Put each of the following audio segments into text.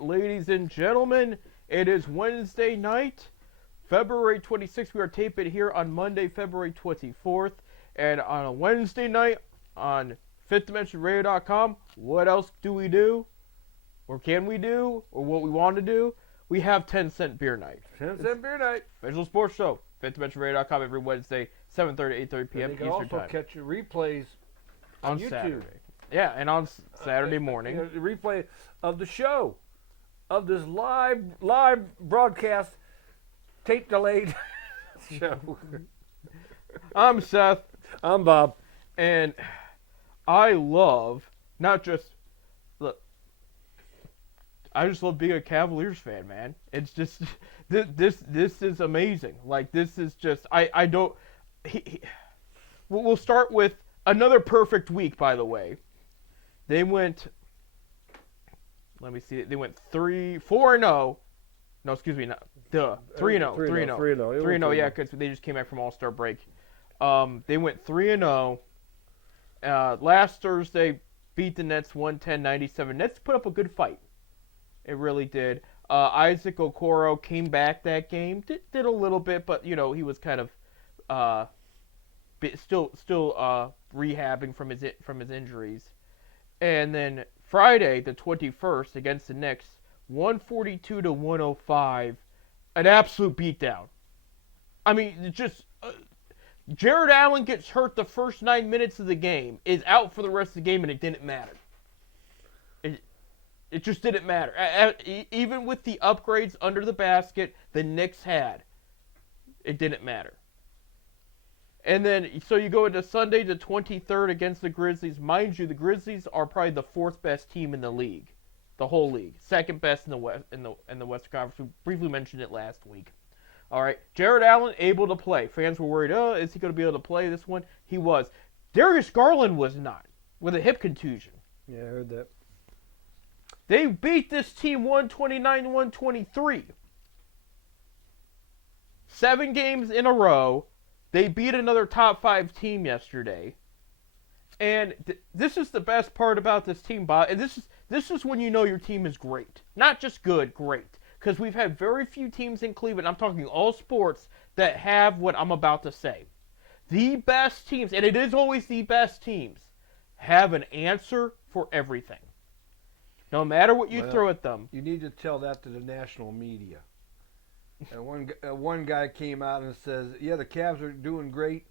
right, ladies and gentlemen, it is Wednesday night, February 26th. We are taping here on Monday, February 24th. And on a Wednesday night on FifthDimensionRadio.com, what else do we do? Or can we do? Or what we want to do? We have 10-cent beer night. 10-cent beer night. Official sports show, FifthDimensionRadio.com every Wednesday, 7:30 to 8:30 p.m. And you can Eastern also time. catch your replays on YouTube. Saturday. Yeah, and on Saturday morning. The replay of the show, of this live broadcast, tape delayed show. I'm Seth. I'm Bob. And I love, not just, look, I just love being a Cavaliers fan, man. It's just, this is amazing. Like, this is just, I don't, we'll start with another perfect week, by the way. They went, let me see, they went 4-0. No, excuse me, 3-0. 3-0, yeah, because they just came back from All-Star break. They went 3-0. Last Thursday, beat the Nets 110-97. Nets put up a good fight. It really did. Isaac Okoro came back that game. Did a little bit, but, you know, he was kind of still rehabbing from his injuries. And then Friday, the 21st, against the Knicks, 142-105, an absolute beatdown. I mean, just Jared Allen gets hurt the first 9 minutes of the game, is out for the rest of the game, and it didn't matter. It just didn't matter. Even with the upgrades under the basket the Knicks had, it didn't matter. And then, so you go into Sunday the 23rd against the Grizzlies. Mind you, the Grizzlies are probably the fourth best team in the league, the whole league. Second best in the West in the Western Conference. We briefly mentioned it last week. All right, Jared Allen able to play. Fans were worried, is he going to be able to play this one? He was. Darius Garland was not, with a hip contusion. Yeah, I heard that. They beat this team 129-123. 7 games in a row. They beat another top 5 team yesterday. And this is the best part about this team, Bob. And this is when you know your team is great. Not just good, great. Because we've had very few teams in Cleveland, I'm talking all sports, that have what I'm about to say. The best teams, and it is always the best teams, have an answer for everything. No matter what you throw at them. You need to tell that to the national media. And one guy came out and says, yeah, the Cavs are doing great,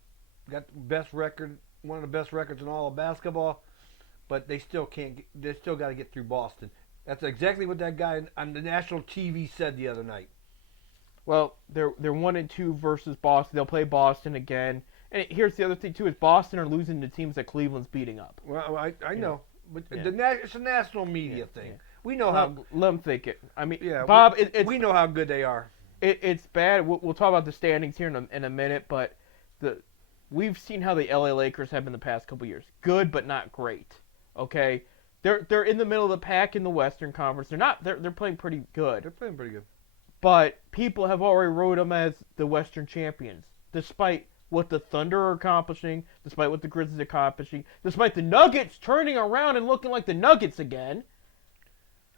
got the best record, one of the best records in all of basketball, but they still got to get through Boston. That's exactly what that guy on the national TV said the other night. Well, they're 1-2 versus Boston. They'll play Boston again. And here's the other thing too: is Boston are losing to teams that Cleveland's beating up. Well, I know, but Yeah. It's a national media thing. Yeah. We know how. Let them think it. I mean, Yeah, Bob, we know how good they are. It's bad. We'll talk about the standings here in a minute, but we've seen how the LA Lakers have been the past couple years. Good, but not great. Okay, they're in the middle of the pack in the Western Conference. They're playing pretty good. They're playing pretty good. But people have already wrote them as the Western champions, despite what the Thunder are accomplishing, despite what the Grizzlies are accomplishing, despite the Nuggets turning around and looking like the Nuggets again.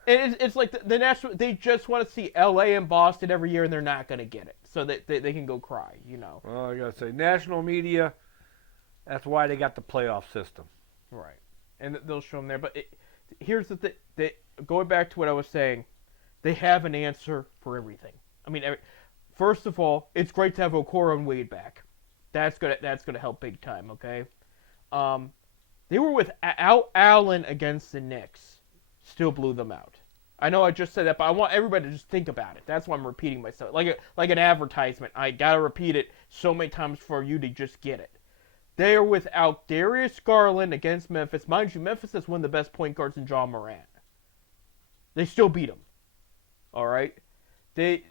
And it's like the national. They just want to see LA and Boston every year, and they're not going to get it, so that they can go cry, you know. Well, I gotta say, national media. That's why they got the playoff system. Right, and they'll show them there. But here's the thing: going back to what I was saying, they have an answer for everything. I mean, first of all, it's great to have Okoro and Wade back. That's gonna help big time. Okay, they were without Allen against the Knicks. Still blew them out. I know I just said that, but I want everybody to just think about it. That's why I'm repeating myself. Like an advertisement. I gotta repeat it so many times for you to just get it. They are without Darius Garland against Memphis. Mind you, Memphis has one of the best point guards in John Morant. They still beat him. All right? They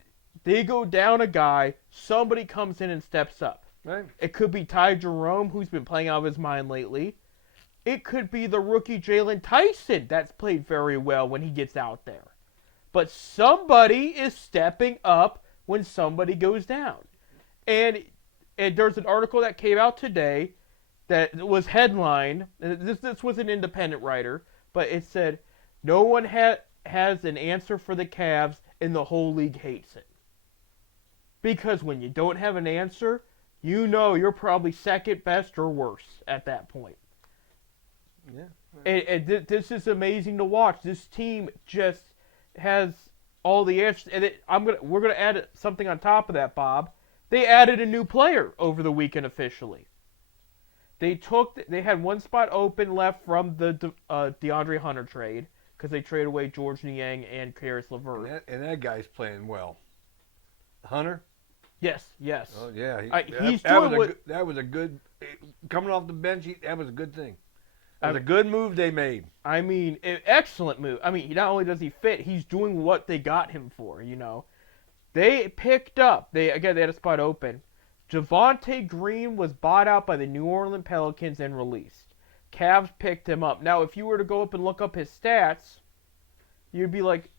go down a guy, somebody comes in and steps up. Right. It could be Ty Jerome, who's been playing out of his mind lately. It could be the rookie Jalen Tyson that's played very well when he gets out there. But somebody is stepping up when somebody goes down. And there's an article that came out today that was headlined. And this was an independent writer, but it said no one had has an answer for the Cavs, and the whole league hates it. Because when you don't have an answer, you know you're probably second best or worse at that point. Yeah. And this is amazing to watch. This team just has all the answers. And we're gonna add something on top of that, Bob. They added a new player over the weekend officially. They had one spot open left from the DeAndre Hunter trade because they traded away George Niang and Karis LeVert. And that guy's playing well. Hunter? Yes. Oh yeah, that was a good coming off the bench. That was a good thing. That was a good move they made. I mean, excellent move. I mean, not only does he fit, he's doing what they got him for. You know, they picked up. They had a spot open. Javonte Green was bought out by the New Orleans Pelicans and released. Cavs picked him up. Now, if you were to go up and look up his stats, you'd be like,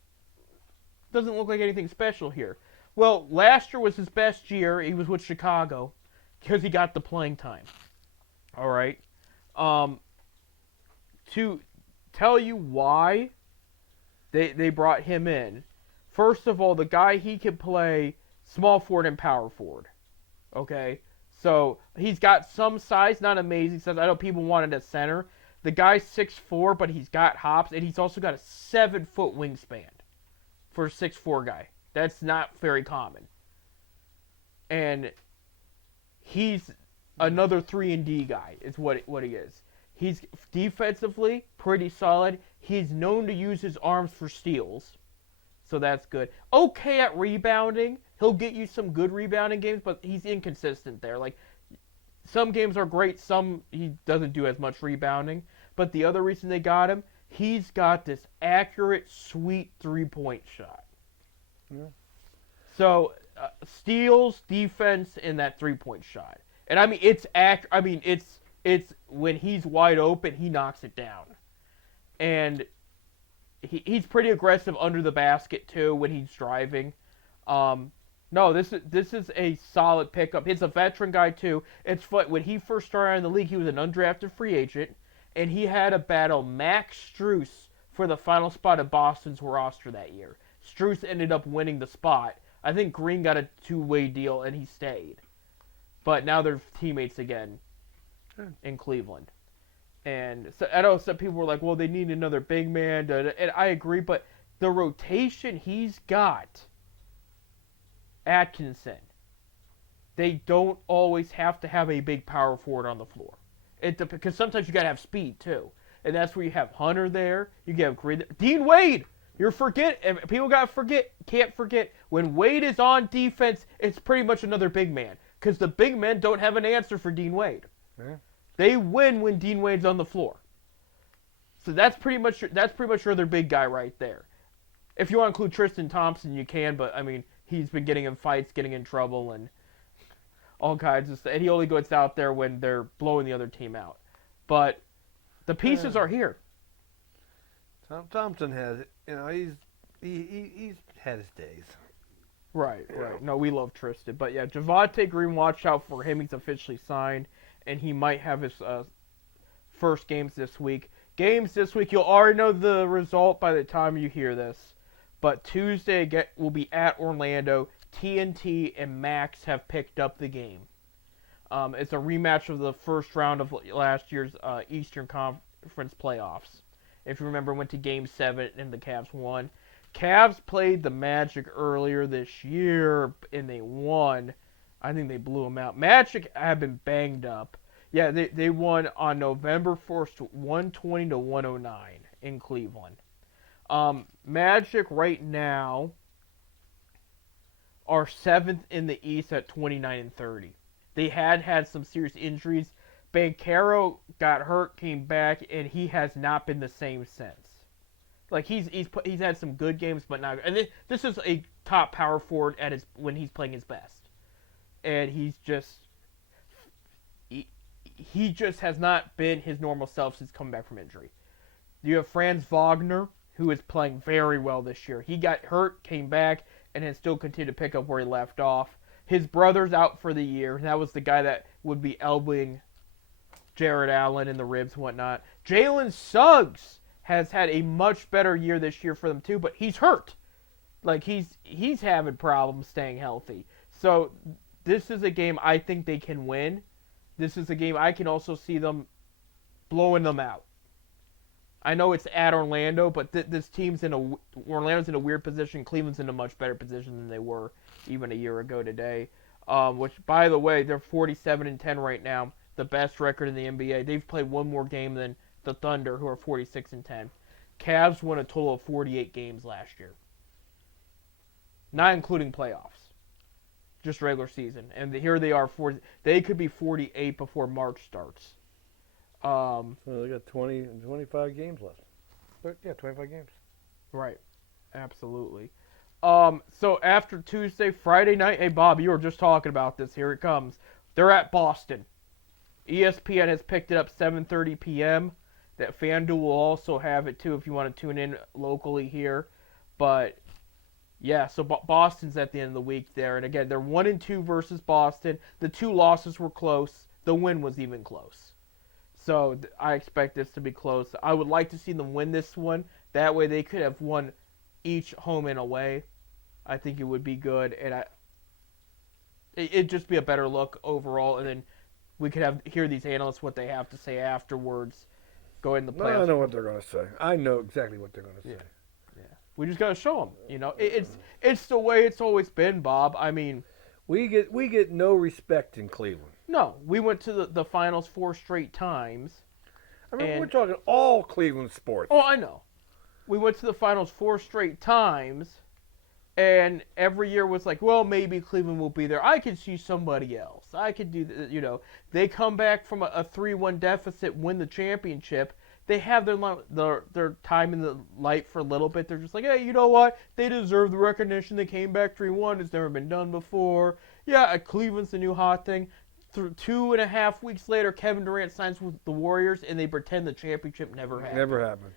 doesn't look like anything special here. Well, last year was his best year. He was with Chicago because he got the playing time. All right. To tell you why they brought him in, first of all, the guy, he can play small forward and power forward. Okay? So he's got some size, not amazing size. I know people wanted a center. The guy's 6'4", but he's got hops, and he's also got a 7-foot wingspan for a 6'4" guy. That's not very common. And he's another 3-and-D guy is what he is. He's defensively pretty solid. He's known to use his arms for steals, so that's good. Okay at rebounding. He'll get you some good rebounding games, but he's inconsistent there. Like, some games are great, some he doesn't do as much rebounding. But the other reason they got him, he's got this accurate, sweet three-point shot. Yeah. So, steals, defense, and that three-point shot. And I mean, it's when he's wide open, he knocks it down. And he's pretty aggressive under the basket too when he's driving. No, this is a solid pickup. He's a veteran guy too. It's fun. When he first started in the league, he was an undrafted free agent, and he had to battle Max Strus for the final spot of Boston's roster that year. Strus ended up winning the spot. I think Green got a two-way deal, and he stayed. But now they're teammates again in Cleveland. And so I know some people were like, well, they need another big man. And I agree, but the rotation he's got, Atkinson, they don't always have to have a big power forward on the floor. Because sometimes you got to have speed, too. And that's where you have Hunter there. You have Green. Dean Wade! People can't forget, when Wade is on defense, it's pretty much another big man. Because the big men don't have an answer for Dean Wade. Yeah. They win when Dean Wade's on the floor. So that's pretty much your other big guy right there. If you want to include Tristan Thompson, you can, but I mean, he's been getting in fights, getting in trouble, and all kinds of stuff. And he only goes out there when they're blowing the other team out. But the pieces are here. Thompson has it. You know, he's had his days. Right. No, we love Tristan. But yeah, Javonte Green, watch out for him. He's officially signed, and he might have his first games this week. You'll already know the result by the time you hear this. But Tuesday will be at Orlando. TNT and Max have picked up the game. It's a rematch of the first round of last year's Eastern Conference playoffs. If you remember, went to Game 7 and the Cavs won. Cavs played the Magic earlier this year, and they won. I think they blew them out. Magic have been banged up. Yeah, they won on November 1st, 120-109 in Cleveland. Magic right now are 7th in the East at 29-30. They had some serious injuries. Banchero got hurt, came back, and he has not been the same since. Like he's had some good games, but not. And this is a top power forward when he's playing his best, and he just has not been his normal self since coming back from injury. You have Franz Wagner, who is playing very well this year. He got hurt, came back, and has still continued to pick up where he left off. His brother's out for the year. That was the guy that would be elbowing Jared Allen in the ribs and whatnot. Jalen Suggs has had a much better year this year for them too, but he's hurt. Like he's having problems staying healthy. So this is a game I think they can win. This is a game I can also see them blowing them out. I know it's at Orlando, but this team's Orlando's in a weird position. Cleveland's in a much better position than they were even a year ago today. Which, by the way, they're 47-10 right now, the best record in the NBA. They've played one more game than the Thunder, who are 46-10. Cavs won a total of 48 games last year, not including playoffs, just regular season. And here they are, they could be 48 before March starts. So they got 25 games left. Yeah, 25 games. Right. Absolutely. So after Tuesday, Friday night, hey Bob, you were just talking about this. Here it comes. They're at Boston. ESPN has picked it up 7:30 p.m. That FanDuel will also have it too if you want to tune in locally here. But yeah, so Boston's at the end of the week there, and again they're 1-2 versus Boston. The 2 losses were close. The win was even close. So I expect this to be close. I would like to see them win this one. That way they could have won each home and away. I think it would be good, and it'd just be a better look overall. And then we could hear these analysts what they have to say afterwards. Go in the playoffs. I know what they're going to say. I know exactly what they're going to say. Yeah. We just got to show them. You know, it's the way it's always been, Bob. I mean, we get no respect in Cleveland. No, we went to the finals 4 straight times. I mean, we're talking all Cleveland sports. Oh, I know. We went to the finals 4 straight times, and every year was like, well, maybe Cleveland will be there. I could see somebody else. I could do, they come back from a 3-1 deficit, win the championship. They have their time in the light for a little bit. They're just like, hey, you know what? They deserve the recognition. They came back 3-1. It's never been done before. Yeah, Cleveland's the new hot thing. 2.5 weeks later, Kevin Durant signs with the Warriors, and they pretend the championship never happened. Never happened.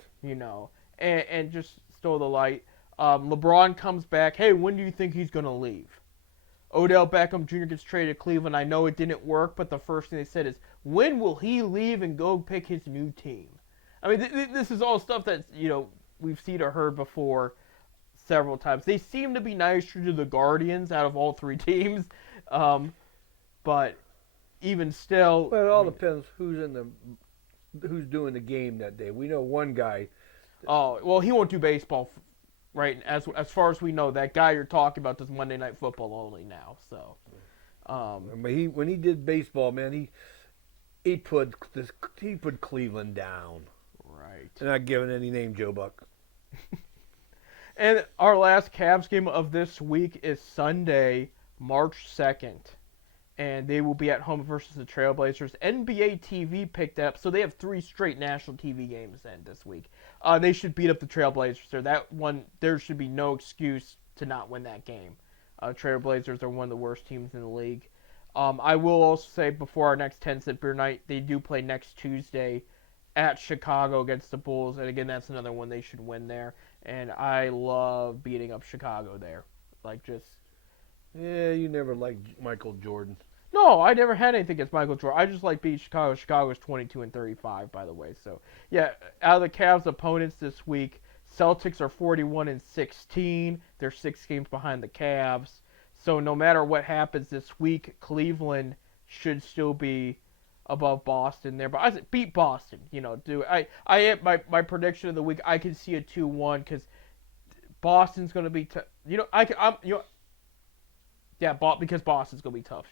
And just stole the light. LeBron comes back. Hey, when do you think he's going to leave? Odell Beckham Jr. gets traded to Cleveland. I know it didn't work, but the first thing they said is, when will he leave and go pick his new team? I mean, this is all stuff that, we've seen or heard before several times. They seem to be nicer to the Guardians out of all 3 teams. But even still, well, it all depends who's doing the game that day. We know one guy. Oh, well, he won't do baseball, right? As far as we know, that guy you're talking about does Monday Night Football only now. So, but when he did baseball, man, he put Cleveland down. Right. And not giving any name, Joe Buck. And our last Cavs game of this week is Sunday, March 2nd. And they will be at home versus the Trailblazers. NBA TV picked up, so they have 3 straight national TV games then this week. They should beat up the Trailblazers. So that one, there should be no excuse to not win that game. Trailblazers are one of the worst teams in the league. I will also say before our next 10 Sit Beer night, they do play next Tuesday at Chicago against the Bulls. And again, that's another one they should win there. And I love beating up Chicago there. Yeah, you never liked Michael Jordan. No, I never had anything against Michael Jordan. I just like beating Chicago. Chicago's 22-35, by the way. So, yeah, out of the Cavs' opponents this week, Celtics are 41-16. They're 6 games behind the Cavs. So no matter what happens this week, Cleveland should still be above Boston there. But I said beat Boston. My prediction of the week, I can see a 2-1 because Boston's going to be because Boston's going to be tough.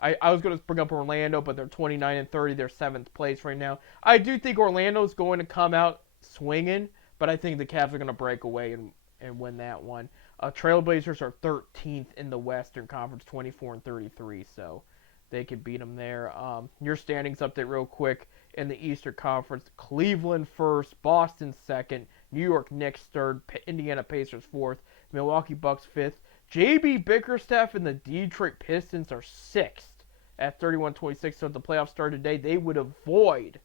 I was going to bring up Orlando, but they're 29-30. They're 7th place right now. I do think Orlando's going to come out swinging, but I think the Cavs are going to break away and win that one. Trailblazers are 13th in the Western Conference, 24-33, so they could beat them there. Your standings update real quick. In the Eastern Conference, Cleveland first, Boston second, New York Knicks third, Indiana Pacers fourth, Milwaukee Bucks fifth. J.B. Bickerstaff and the Detroit Pistons are 6th at 31-26. So if the playoffs started today, they would avoid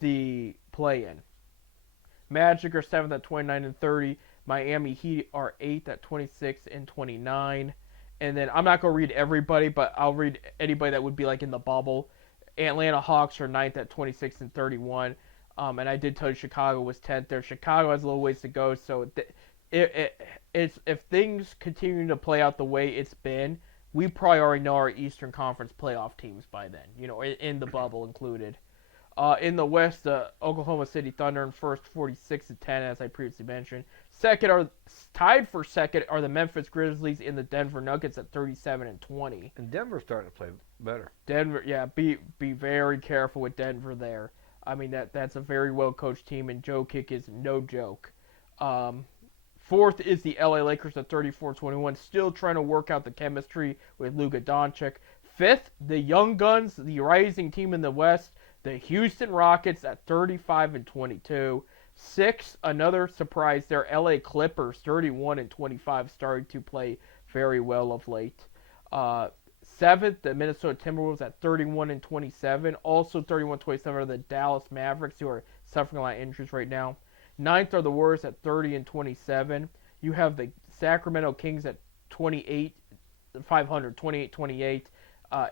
the play-in. Magic are 7th at 29-30. Miami Heat are 8th at 26-29. And then I'm not going to read everybody, but I'll read anybody that would be like in the bubble. Atlanta Hawks are 9th at 26-31. And I did tell you Chicago was 10th there. Chicago has a little ways to go, so it's if things continue to play out the way it's been, we probably already know our Eastern Conference playoff teams by then. In the bubble included. In the West, the Oklahoma City Thunder in first, 46-10, as I previously mentioned. Tied for second are the Memphis Grizzlies and the Denver Nuggets at 37-20. And Denver's starting to play better. Denver, yeah, be very careful with Denver there. I mean that's a very well coached team, and Joe Kick is no joke. Fourth is the LA Lakers at 34-21, still trying to work out the chemistry with Luka Doncic. Fifth, the Young Guns, the rising team in the West, the Houston Rockets at 35-22. Sixth, another surprise there, LA Clippers 31-25, starting to play very well of late. Seventh, the Minnesota Timberwolves at 31-27. Also 31-27 are the Dallas Mavericks, who are suffering a lot of injuries right now. Ninth are the Warriors at 30-27. You have the Sacramento Kings at 28-28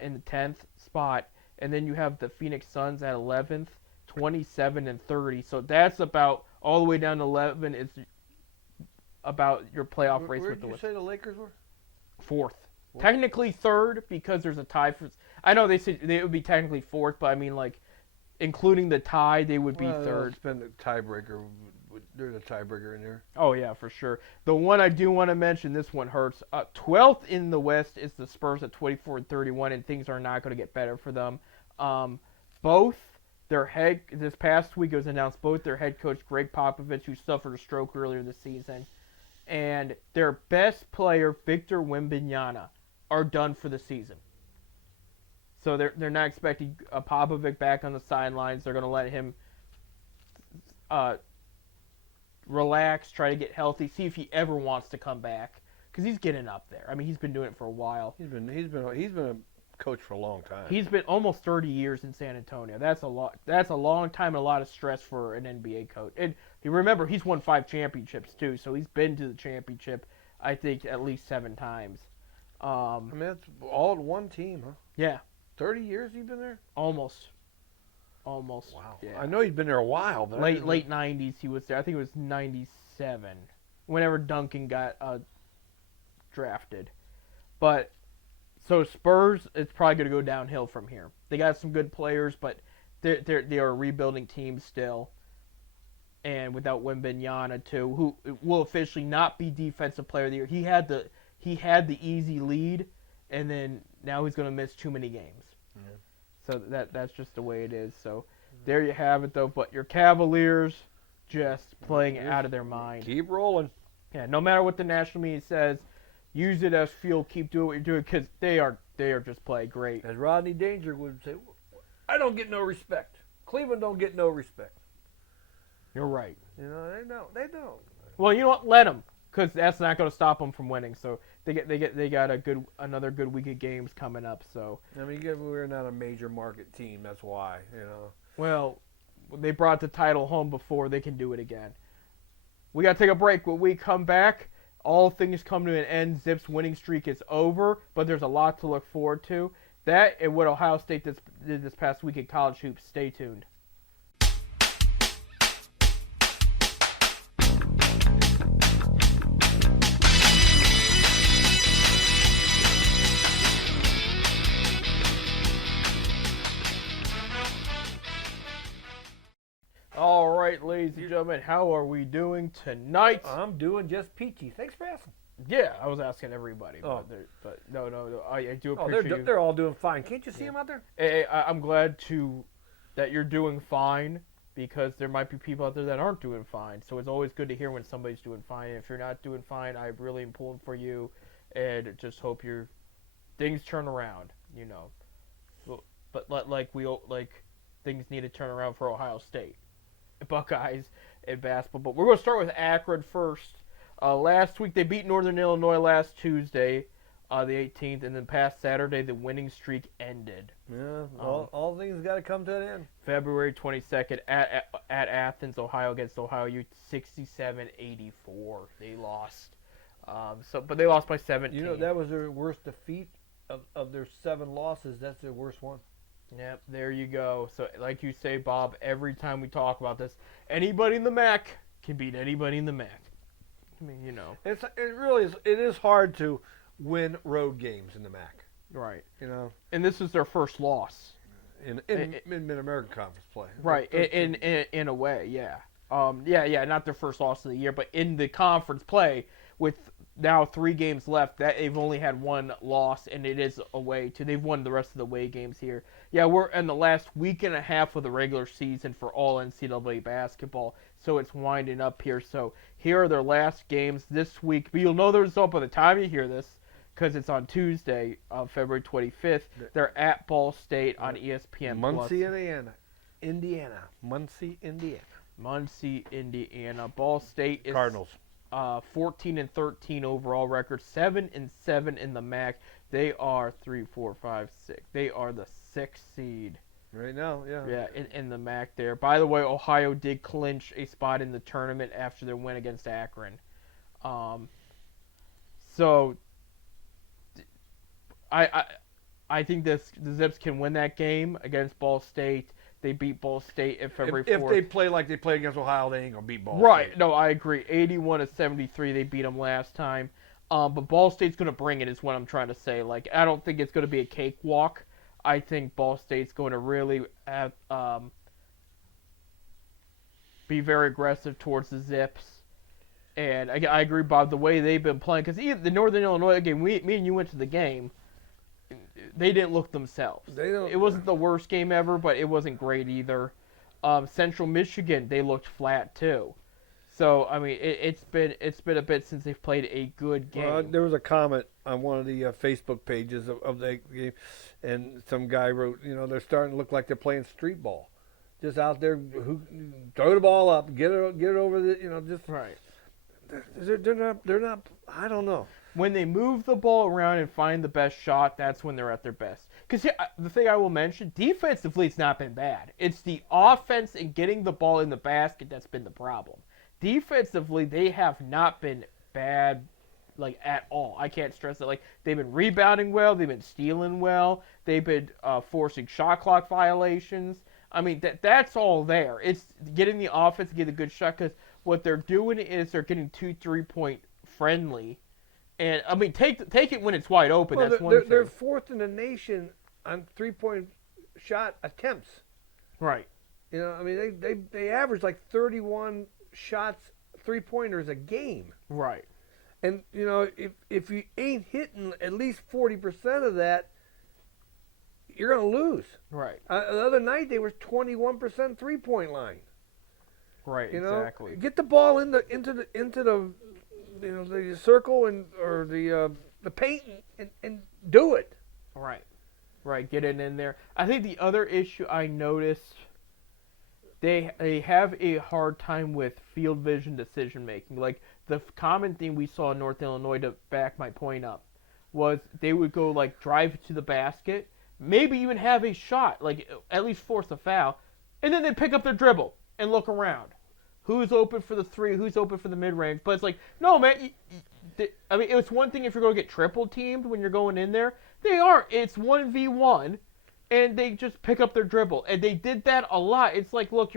in the 10th spot. And then you have the Phoenix Suns at 11th, 27-30. So that's about all the way down to 11 is about your playoff race with the Where did you say the Lakers were? Fourth. Technically third because there's a tie for. I know they said they would be technically fourth, but I mean like, including the tie, they would be third. It's been a tiebreaker. There's a tiebreaker in there. Oh yeah, for sure. The one I do want to mention, this one hurts. 12th in the West is the Spurs at 24-31, and things are not going to get better for them. Both this past week it was announced both their head coach Greg Popovich, who suffered a stroke earlier this season, and their best player Victor Wembanyama are done for the season. So they're not expecting Popovic back on the sidelines. They're going to let him relax, try to get healthy, see if he ever wants to come back, because he's getting up there. I mean, he's been doing it for a while. He's been a coach for a long time. He's been almost 30 years in San Antonio. That's a lot. That's a long time and a lot of stress for an NBA coach. And you remember he's won 5 championships too, so he's been to the championship, I think, at least 7 times. I mean, that's all at one team, huh? Yeah. 30 years he's been there? Almost. Wow. Yeah. I know he's been there a while. But late 90s he was there. I think it was 97, whenever Duncan got drafted. But, so Spurs, it's probably going to go downhill from here. They got some good players, but they are a rebuilding team still. And without Wembanyama too, who will officially not be Defensive Player of the Year. He had the easy lead, and then now he's going to miss too many games. Yeah. So that's just the way it is. So there you have it, though. But your Cavaliers just playing out of their mind. Keep rolling. Yeah, no matter what the national media says, use it as fuel. Keep doing what you're doing, because they are just playing great. As Rodney Danger would say, I don't get no respect. Cleveland don't get no respect. You're right. You know, they don't. Well, you know what? Let them, because that's not going to stop them from winning. So they got another good week of games coming up. So I mean, we're not a major market team. That's why, you know. Well, they brought the title home before. They can do it again. We got to take a break. When we come back, all things come to an end. Zip's winning streak is over, but there's a lot to look forward to. That and what Ohio State did this past week in college hoops. Stay tuned. All right, ladies and gentlemen, how are we doing tonight? I'm doing just peachy. Thanks for asking. Yeah, I was asking everybody, Oh. but no, I do appreciate you. They're all doing fine. Can't you see them out there? Hey, I'm glad that you're doing fine, because there might be people out there that aren't doing fine. So it's always good to hear when somebody's doing fine. And if you're not doing fine, I really am pulling for you, and just hope things turn around. You know, but things need to turn around for Ohio State, Buckeyes, and basketball. But we're going to start with Akron first. Last week they beat Northern Illinois last Tuesday, the 18th, and then past Saturday the winning streak ended. Yeah, all things got to come to an end. February 22nd at Athens, Ohio, against Ohio U, 67-84. They lost. But they lost by 17. You know, that was their worst defeat of their 7 losses. That's their worst one. Yep, there you go. So, like you say, Bob, every time we talk about this, anybody in the MAC can beat anybody in the MAC. I mean, you know. It really is. It is hard to win road games in the MAC. Right. You know, And this is their first loss. in Mid-American Conference play. Right. In a way, yeah. Yeah, not their first loss of the year, but in the conference play with now 3 games left, that they've only had 1 loss, and it is away too. They've won the rest of the away games here. Yeah, we're in the last week and a half of the regular season for all NCAA basketball, so it's winding up here. So here are their last games this week. But you'll know the result by the time you hear this, because it's on Tuesday, February 25th. They're at Ball State on ESPN+. Muncie, Indiana. Muncie, Indiana. Muncie, Indiana. Ball State is Cardinals. 14-13 overall record, 7-7 in the MAC. They are 6. They are the 6th seed. Right now, yeah. Yeah, in the MAC there. By the way, Ohio did clinch a spot in the tournament after their win against Akron. So I think the Zips can win that game against Ball State. They beat Ball State in February 4th. If they play like they played against Ohio, they ain't going to beat Ball Right. State. No, I agree. 81-73, they beat them last time. But Ball State's going to bring it is what I'm trying to say. Like, I don't think it's going to be a cakewalk. I think Ball State's going to really have, be very aggressive towards the Zips. And I agree, Bob, the way they've been playing. Because the Northern Illinois game, me and you went to the game. They didn't look themselves. It wasn't the worst game ever, but it wasn't great either. Central Michigan, they looked flat too. So I mean, it's been a bit since they've played a good game. Well, there was a comment on one of the Facebook pages of the game, and some guy wrote, they're starting to look like they're playing street ball, just out there, throw the ball up, get it over the, just right. They're not. I don't know. When they move the ball around and find the best shot, that's when they're at their best. Because the thing I will mention, defensively, it's not been bad. It's the offense and getting the ball in the basket that's been the problem. Defensively, they have not been bad, like, at all. I can't stress it. Like, they've been rebounding well. They've been stealing well. They've been forcing shot clock violations. I mean, that's all there. It's getting the offense to get a good shot, because what they're doing is they're getting 2 3-point friendly. And, I mean, take it when it's wide open. Well, that's one thing. They're 4th in the nation on 3-point shot attempts. Right. I mean, they average like 31 shots, 3-pointers a game. Right. And, if you ain't hitting at least 40% of that, you're going to lose. Right. The other night, they were 21% 3-point line. Right, exactly. Get the ball into the the circle or the paint and do it. Right, get it in there. I think the other issue I noticed, they have a hard time with field vision decision making. Like, the common thing we saw in North Illinois, to back my point up, was they would go, like, drive to the basket, maybe even have a shot, like at least force a foul, and then they'd pick up their dribble and look around. Who's open for the 3? Who's open for the mid-range? But it's like, no, man. I mean, it's one thing if you're going to get triple-teamed when you're going in there. They aren't. It's 1v1, and they just pick up their dribble. And they did that a lot. It's like, look,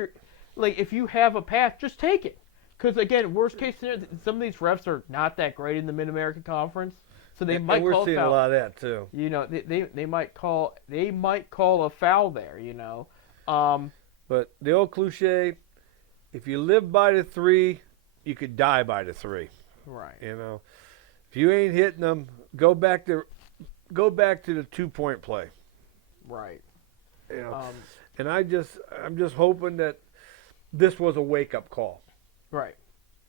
if you have a path, just take it. Because, again, worst-case scenario, some of these refs are not that great in the Mid-American Conference. So they might call a foul. We're seeing a lot of that, too. They might call a foul there, But the old cliche, if you live by the 3, you could die by the 3. Right. If you ain't hitting them, go back to the 2-point play. Right. And I'm just hoping that this was a wake-up call. Right.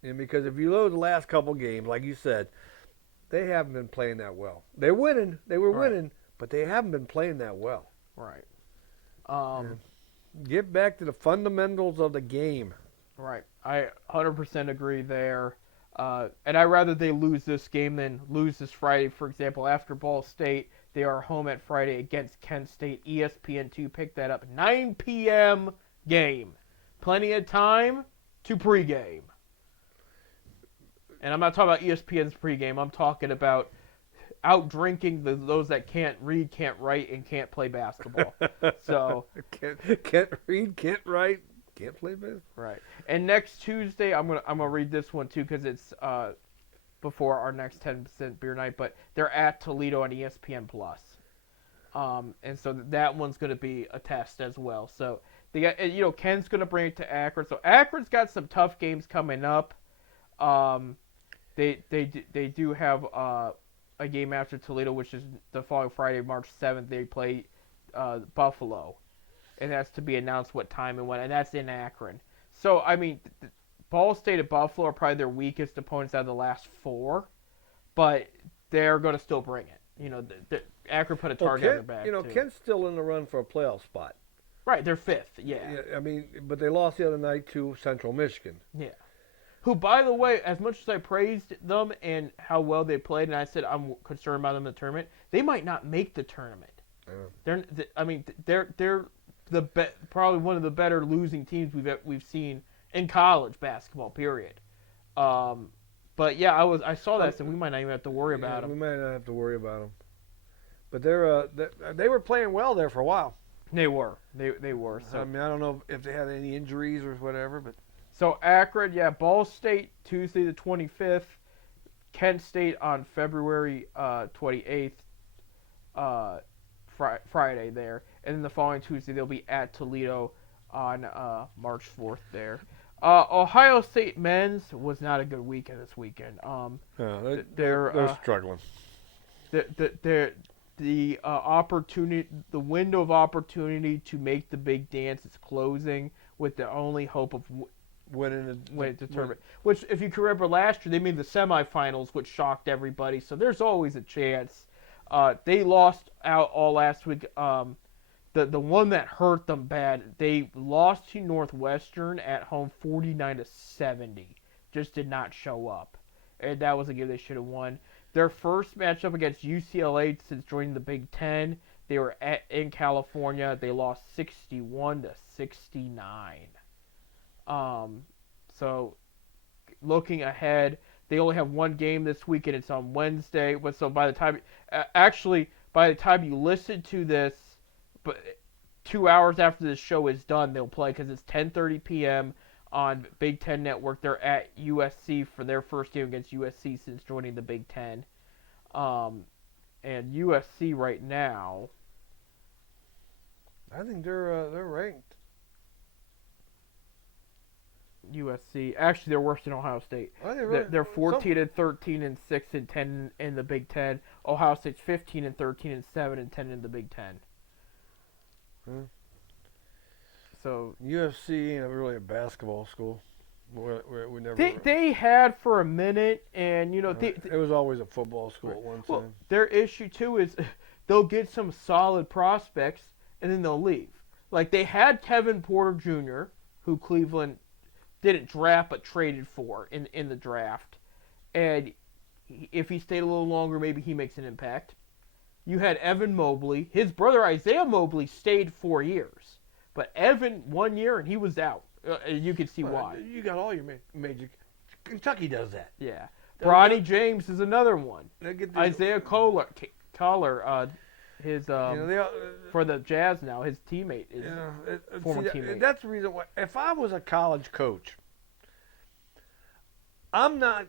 And because if you look at the last couple games, like you said, they haven't been playing that well. They're winning. They were winning, but they haven't been playing that well. Right. Get back to the fundamentals of the game. Right. I 100% agree there. And I'd rather they lose this game than lose this Friday. For example, after Ball State, they are home at Friday against Kent State. ESPN2 picked that up. 9 p.m. game. Plenty of time to pregame. And I'm not talking about ESPN's pregame. I'm talking about out drinking those that can't read, can't write, and can't play basketball. So can't read, can't write, can't play baseball. right. And next Tuesday, I'm gonna read this one too because it's before our next 10% beer night. But they're at Toledo on ESPN Plus, and so that one's gonna be a test as well. So they got, Ken's gonna bring it to Akron. So Akron's got some tough games coming up. They do have a game after Toledo, which is the following Friday, March 7th. They play Buffalo, and that's to be announced what time and when, and that's in Akron. So I mean, Ball State and Buffalo are probably their weakest opponents out of the last 4, but they're going to still bring it. Akron put a target on their back. Too. Kent's still in the run for a playoff spot. Right, they're 5th. Yeah. I mean, but they lost the other night to Central Michigan. Yeah. Who, by the way, as much as I praised them and how well they played, and I said I'm concerned about them in the tournament, they might not make the tournament. They're probably one of the better losing teams we've seen in college basketball. Period. But yeah, I saw that, so we might not even have to worry about them. We might not have to worry about them. But they were playing well there for a while. They were. They were. So I mean, I don't know if they had any injuries or whatever, but. So Akron, yeah, Ball State Tuesday the 25th, Kent State on February 28th, Friday there, and then the following Tuesday they'll be at Toledo on March 4th there. Ohio State men's was not a good weekend this weekend. They're struggling. The opportunity, the window of opportunity to make the big dance is closing with the only hope of winning the tournament. Which, if you can remember last year, they made the semifinals, which shocked everybody. So there's always a chance. They lost out all last week. The one that hurt them bad, they lost to Northwestern at home 49-70. Just did not show up, and that was a game they should have won. Their first matchup against UCLA since joining the Big Ten, they were in California. They lost 61-69. So looking ahead, they only have one game this week, and it's on Wednesday. But so by the time you listen to this, but 2 hours after this show is done, they'll play because it's 10:30 p.m. on Big Ten Network. They're at USC for their first game against USC since joining the Big Ten. And USC right now, I think they're ranked. USC. Actually, they're worse than Ohio State. They're 14-13 6 10 in the Big Ten. Ohio State's 15-13 7 10 in the Big Ten. So USC ain't really a basketball school. We never. They had for a minute, and it was always a football school at one time. Their issue too is they'll get some solid prospects, and then they'll leave. Like they had Kevin Porter Jr., who Cleveland didn't draft but traded for in the draft, and if he stayed a little longer, maybe he makes an impact. You had Evan Mobley. His brother Isaiah Mobley stayed 4 years, but Evan 1 year and he was out. You can see why. You got all your major. Kentucky does that. Yeah. Bronny James is another one. Isaiah Kohler, his for the Jazz now, his teammate is former teammate. That's the reason why. If I was a college coach, I want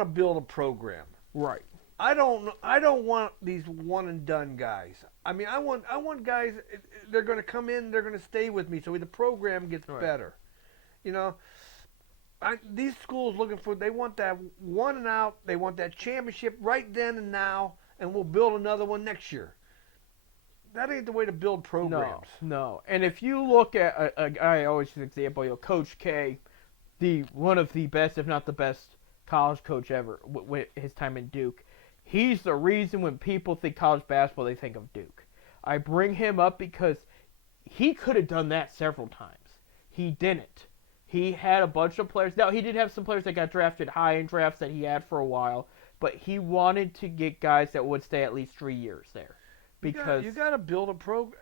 to build a program. Right. I don't want these one and done guys. I mean, I want guys. They're going to come in. They're going to stay with me, so the program gets better. These schools they want that one and out. They want that championship right then and now, and we'll build another one next year. That ain't the way to build programs. No. And if you look at I always use an example, Coach K, one of the best, if not the best, college coach ever. With his time in Duke. He's the reason when people think college basketball, they think of Duke. I bring him up because he could have done that several times. He didn't. He had a bunch of players. Now, he did have some players that got drafted high in drafts that he had for a while, but he wanted to get guys that would stay at least 3 years there. Because you got to build a program.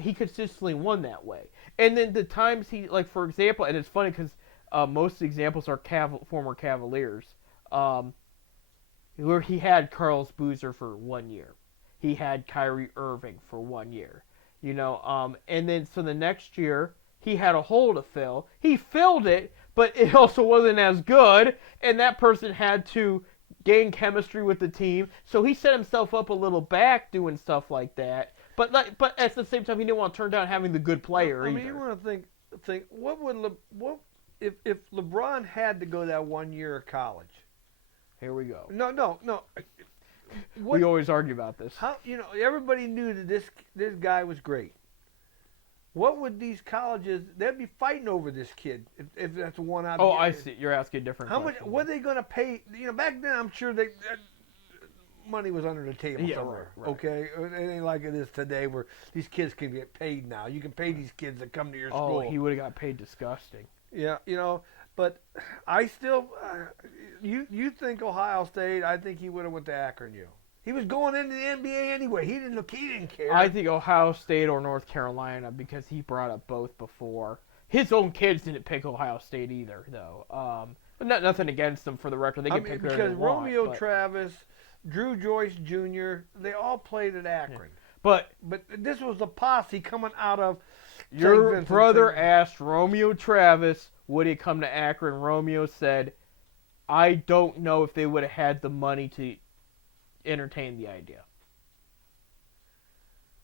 He consistently won that way. And then the times for example, and it's funny because most examples are former Cavaliers. where he had Carlos Boozer for 1 year. He had Kyrie Irving for 1 year. And then so the next year he had a hole to fill. He filled it, but it also wasn't as good, and that person had to gain chemistry with the team. So he set himself up a little back doing stuff like that. But at the same time, he didn't want to turn down having the good player either. you want to think what would if LeBron had to go that 1 year of college? Here we go. No. We always argue about this. How everybody knew that this guy was great. What would these colleges? They'd be fighting over this kid if that's one out. Oh, I see. You're asking a different. How question. much? What are they going to pay? Back then I'm sure money was under the table somewhere. Right. Okay, it ain't like it is today where these kids can get paid now. You can pay these kids that come to your school. Oh, he would have got paid disgusting. Yeah, but I still, you think Ohio State? I think he would have went to Akron U. He was going into the NBA anyway. He didn't care. I think Ohio State or North Carolina because he brought up both before. His own kids didn't pick Ohio State either, though. Nothing against them for the record. They can pick whoever they want. Romeo Travis, Drew Joyce Jr., they all played at Akron. Yeah. But this was a posse coming out of. Your brother asked Romeo Travis, would he come to Akron? Romeo said, I don't know if they would have had the money to entertain the idea.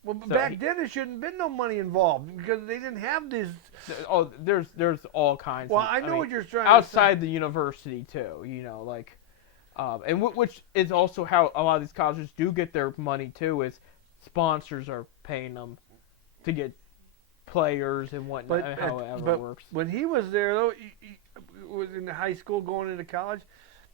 Well, back then there shouldn't have been no money involved because they didn't have this. Oh, there's all kinds. Well, I know what you're trying outside to say. the university too. And which is also how a lot of these colleges do get their money too. Is sponsors are paying them to get players and whatnot. However it works. When he was there, though, he was in high school going into college.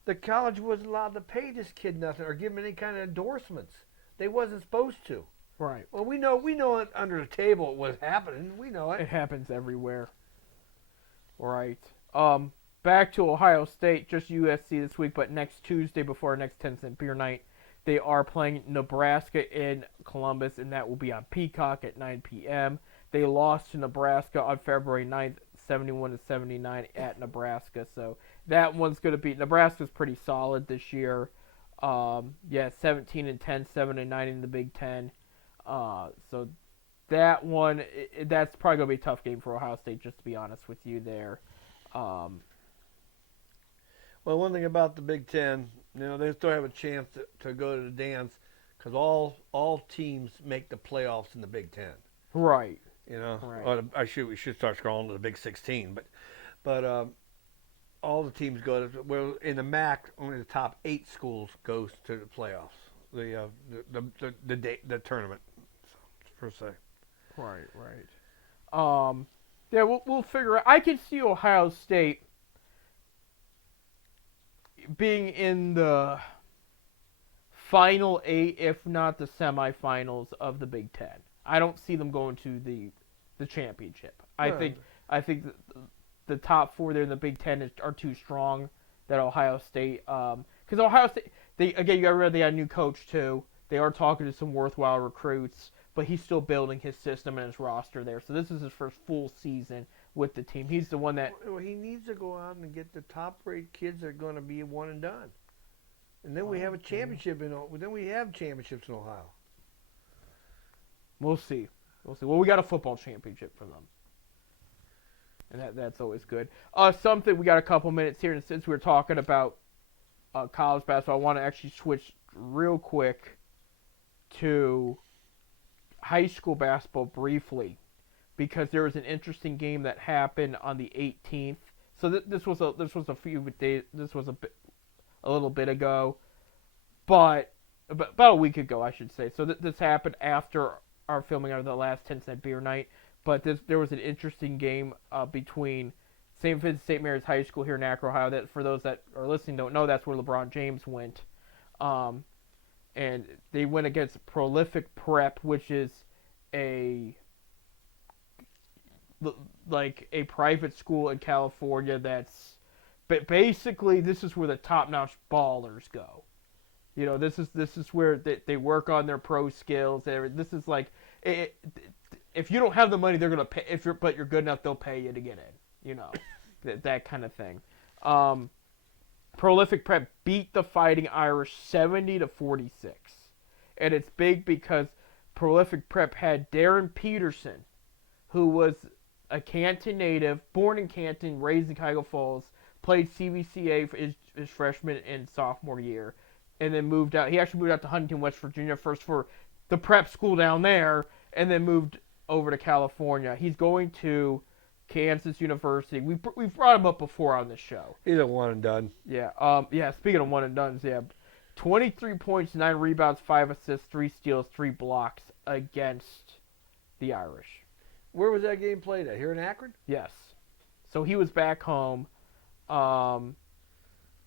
The college wasn't allowed to pay this kid nothing or give him any kind of endorsements. They wasn't supposed to. Right. Well, we know it under the table it was happening. We know it. It happens everywhere. Right. Back to Ohio State, just USC this week, but next Tuesday before our next 10-cent beer night, they are playing Nebraska in Columbus, and that will be on Peacock at 9 p.m. They lost to Nebraska on February 9th, 71-79 at Nebraska. So that one's going to be – Nebraska's pretty solid this year. 17-10, 7-9 in the Big Ten. So that one, that's probably going to be a tough game for Ohio State, just to be honest with you there. Well, one thing about the Big Ten, they still have a chance to go to the dance because all teams make the playoffs in the Big Ten. Right. Right. We should start scrolling to the Big 16, but all the teams go to. Well, in the MAC, only the top 8 schools goes to the playoffs, the tournament, per se. Right. Yeah, we'll figure out. I can see Ohio State being in the final 8, if not the semifinals of the Big Ten. I don't see them going to the championship. I think the top 4 there in the Big Ten are too strong. That Ohio State, because Ohio State, you got to remember they got a new coach too. They are talking to some worthwhile recruits, but he's still building his system and his roster there. So this is his first full season with the team. He's the one that. Well, he needs to go out and get the top-rate kids that are going to be one and done, and then we have a championship Then we have championships in Ohio. We'll see. Well, we got a football championship for them. And that's always good. Something, we got a couple minutes here, and since we're talking about college basketball, I want to actually switch real quick to high school basketball briefly, because there was an interesting game that happened on the 18th. So this was a little bit ago, but about a week ago, I should say. So this happened after our filming of the last 10-cent beer night, but there was an interesting game between St. Vincent St. Mary's High School here in Akron, Ohio. That, for those that are listening don't know, that's where LeBron James went. And they went against Prolific Prep, which is a private school in California that's, but basically this is where the top-notch ballers go. This is where they work on their pro skills. This is like, if you don't have the money, they're gonna pay. But you're good enough, they'll pay you to get in. That kind of thing. Prolific Prep beat the Fighting Irish 70-46. And it's big because Prolific Prep had Darren Peterson, who was a Canton native, born in Canton, raised in Cuyahoga Falls, played CVCA for his freshman and sophomore year, and then moved out. He actually moved out to Huntington, West Virginia, first for the prep school down there, and then moved over to California. He's going to Kansas University. We've brought him up before on this show. He's a one and done. Yeah. Speaking of one and dones, 23 points, 9 rebounds, 5 assists, 3 steals, 3 blocks against the Irish. Where was that game played at? Here in Akron? Yes. So he was back home.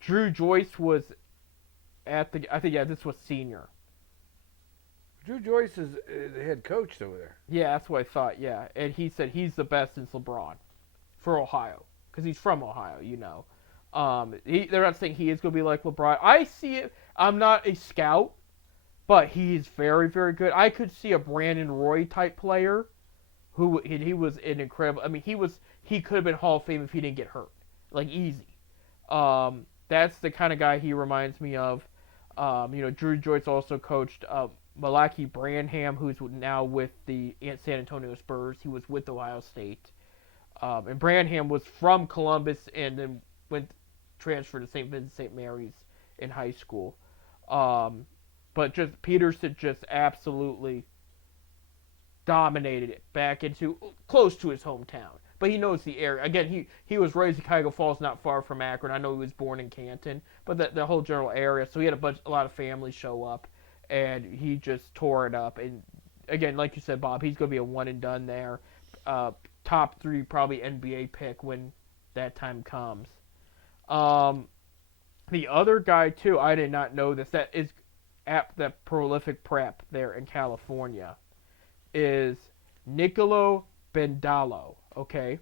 Drew Joyce was at this was senior. Drew Joyce is the head coach over there. Yeah, that's what I thought, yeah. And he said he's the best since LeBron for Ohio. Because he's from Ohio, you know. They're not saying he is going to be like LeBron. I see it. I'm not a scout, but he's very, very good. I could see a Brandon Roy type player who he was an incredible. I mean, he could have been Hall of Fame if he didn't get hurt. Like, easy. That's the kind of guy he reminds me of. Drew Joyce also coached Malachi Branham, who's now with the San Antonio Spurs. He was with Ohio State. And Branham was from Columbus and then transferred to St. Vincent St. Mary's in high school. But just Peterson just absolutely dominated it back into close to his hometown. But he knows the area. Again, he was raised in Cuyahoga Falls, not far from Akron. I know he was born in Canton, but the whole general area. So he had a lot of families show up, and he just tore it up. And again, like you said, Bob, he's going to be a one and done there. Top 3 probably NBA pick when that time comes. The other guy too, I did not know this. That is at the Prolific Prep there in California, is Nicolo Bendalo. Okay,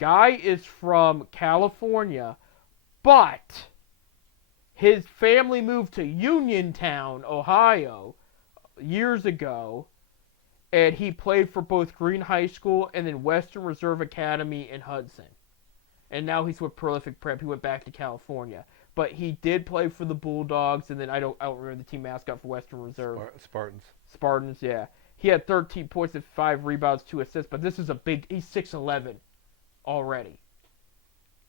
guy is from California, but his family moved to Uniontown, Ohio, years ago, and he played for both Green High School and then Western Reserve Academy in Hudson. And now he's with Prolific Prep. He went back to California, but he did play for the Bulldogs, and then I don't remember the team mascot for Western Reserve. Spartans, yeah. He had 13 points and 5 rebounds, 2 assists, but this is he's 6'11" already.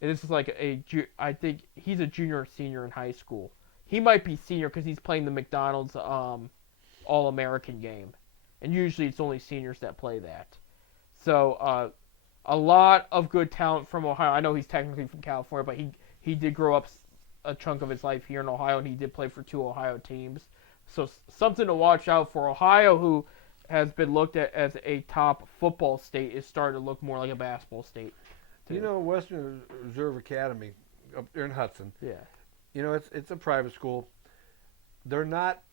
And this is I think he's a junior or senior in high school. He might be senior because he's playing the McDonald's All-American game. And usually it's only seniors that play that. So a lot of good talent from Ohio. I know he's technically from California, but he did grow up a chunk of his life here in Ohio, and he did play for 2 Ohio teams. So something to watch out for. Ohio, who has been looked at as a top football state, is starting to look more like a basketball state. Too. You know, Western Reserve Academy up there in Hudson. Yeah. You know, it's a private school. They're not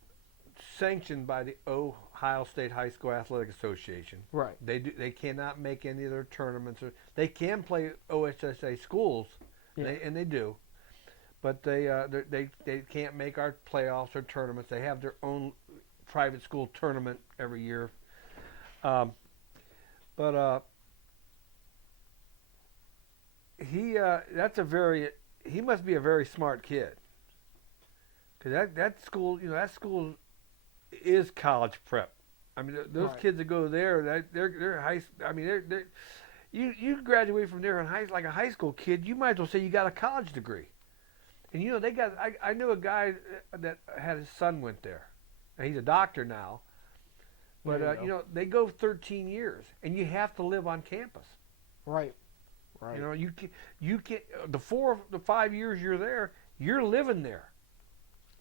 sanctioned by the Ohio State High School Athletic Association. Right. They cannot make any of their tournaments. They can play OSSA schools, and they do, but they can't make our playoffs or tournaments. They have their own private school tournament every year. He must be a very smart kid, because that school is college prep. I mean, those kids that go there, they're high. I mean, you graduate from there like a high school kid. You might as well say you got a college degree. And you know, they got. I knew a guy that had his son went there. And he's a doctor now. But they go 13 years, and you have to live on campus. Right. You know, you can the 4 to 5 years you're there, you're living there.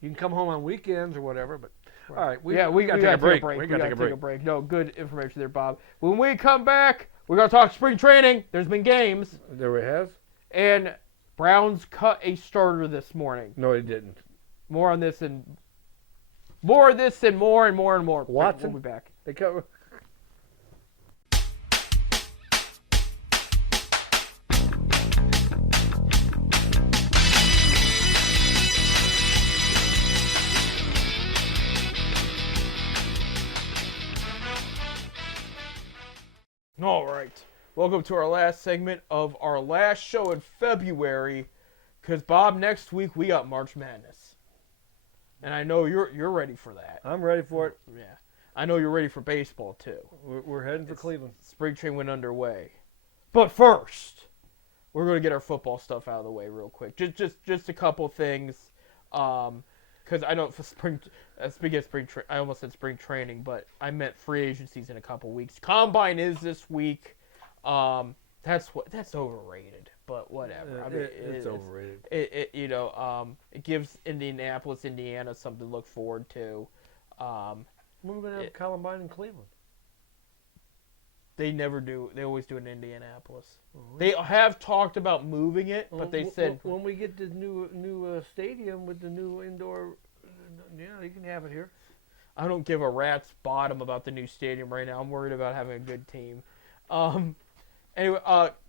You can come home on weekends or whatever, but all right, we got to take a break. We got to take a break. No, good information there, Bob. When we come back, we're going to talk spring training. There's been games. There it has. And Browns cut a starter this morning. No, it didn't. More on this and more of this and more and more and more. Watson. We'll be back. They cut. All right. Welcome to our last segment of our last show in February. Because Bob, next week we got March Madness, and I know you're ready for that. I'm ready for it. Yeah, I know you're ready for baseball too. We're heading for Cleveland. Spring training went underway, but first, we're going to get our football stuff out of the way real quick. Just a couple things, because I know for speaking of I almost said spring training, but I meant free agencies in a couple weeks. Combine is this week. That's overrated, but whatever. I mean, it's overrated. It gives Indianapolis, Indiana something to look forward to. When are we going to have Combine in Cleveland? They never do. They always do it in Indianapolis. Mm-hmm. They have talked about moving it, but they said when we get the new stadium with the new indoor, you can have it here. I don't give a rat's bottom about the new stadium right now. I'm worried about having a good team. Anyway,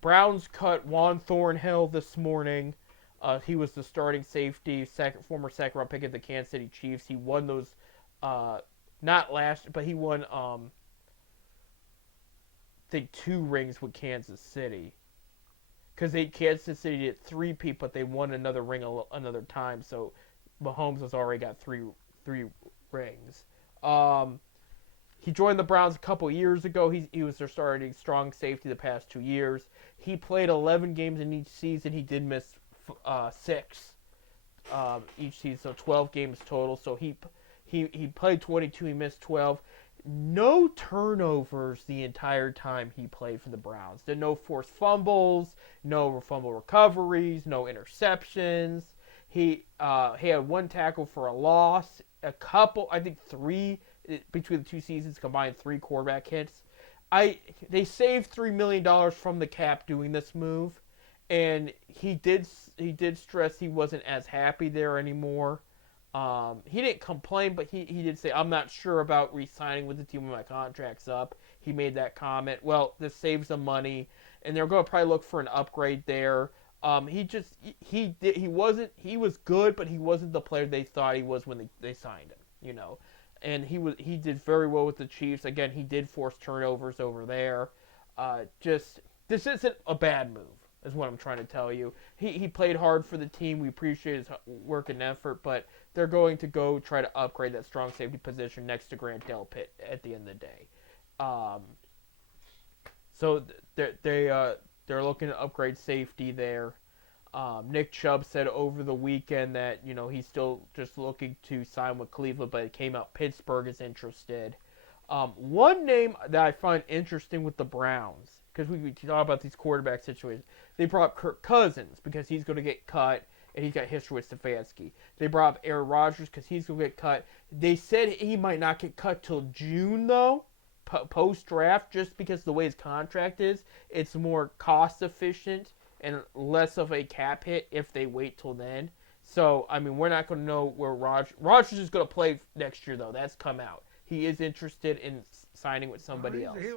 Browns cut Juan Thornhill this morning. He was the starting safety, former second-round pick of the Kansas City Chiefs. He won those, not last, but he won, I think 2 rings with Kansas City. Because Kansas City did 3-peat, but they won another ring another time. So Mahomes has already got 3 rings. He joined the Browns a couple years ago. He was their starting strong safety the past 2 years. He played 11 games in each season. He did miss 6 each season, so 12 games total. So he played 22. He missed 12. No turnovers the entire time he played for the Browns. There no forced fumbles, no fumble recoveries, no interceptions. He had 1 tackle for a loss. A couple, I think 3 between the 2 seasons combined, 3 quarterback hits. They saved $3 million from the cap doing this move, and he did stress he wasn't as happy there anymore. He didn't complain, but he did say, I'm not sure about re-signing with the team when my contract's up. He made that comment. Well, this saves them money, and they're going to probably look for an upgrade there. He was good, but he wasn't the player they thought he was when they signed him, And he did very well with the Chiefs. Again, he did force turnovers over there. This isn't a bad move, is what I'm trying to tell you. He played hard for the team. We appreciate his work and effort, but they're going to go try to upgrade that strong safety position next to Grant Delpit at the end of the day. So they're looking to upgrade safety there. Nick Chubb said over the weekend that he's still just looking to sign with Cleveland, but it came out Pittsburgh is interested. One name that I find interesting with the Browns, because we talk about these quarterback situations, they brought up Kirk Cousins because he's going to get cut, and he's got history with Stefanski. They brought up Aaron Rodgers because he's going to get cut. They said he might not get cut till June, though, post-draft, just because of the way his contract is. It's more cost-efficient and less of a cap hit if they wait till then. So, I mean, we're not going to know where Rodgers is going to play next year, though. That's come out. He is interested in signing with somebody else. He's